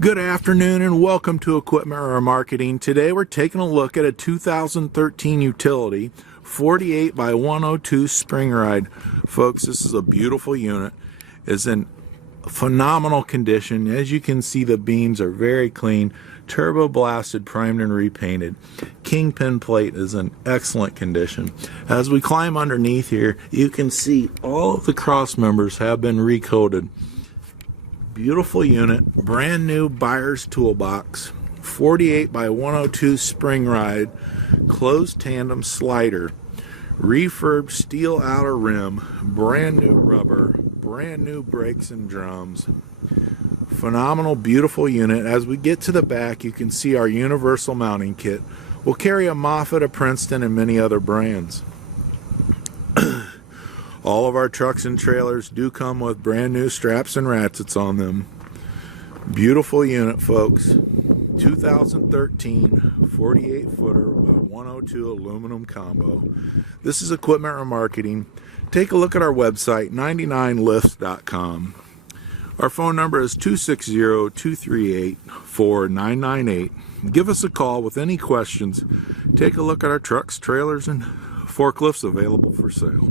Good afternoon and welcome to Equipment Remarketing. Today we're taking a look at a 2013 utility 48 by 102 spring ride. Folks, this is a beautiful unit. It's in phenomenal condition. As you can see, the beams are very clean, turbo blasted, primed and repainted. Kingpin plate is in excellent condition. As we climb underneath here, you can see all of the cross members have been recoated. Beautiful unit, brand new buyer's toolbox, 48 by 102 spring ride, closed tandem slider, refurb steel outer rim, brand new rubber, brand new brakes and drums. Phenomenal, beautiful unit. As we get to the back, you can see our universal mounting kit. We'll carry a Moffett, a Princeton, and many other brands. All of our trucks and trailers do come with brand new straps and ratchets on them. Beautiful unit, folks. 2013 48 footer by 102 aluminum combo. This is Equipment Remarketing. Take a look at our website, 99lifts.com. Our phone number is 260-238-4998. Give us a call with any questions. Take a look at our trucks, trailers, and forklifts available for sale.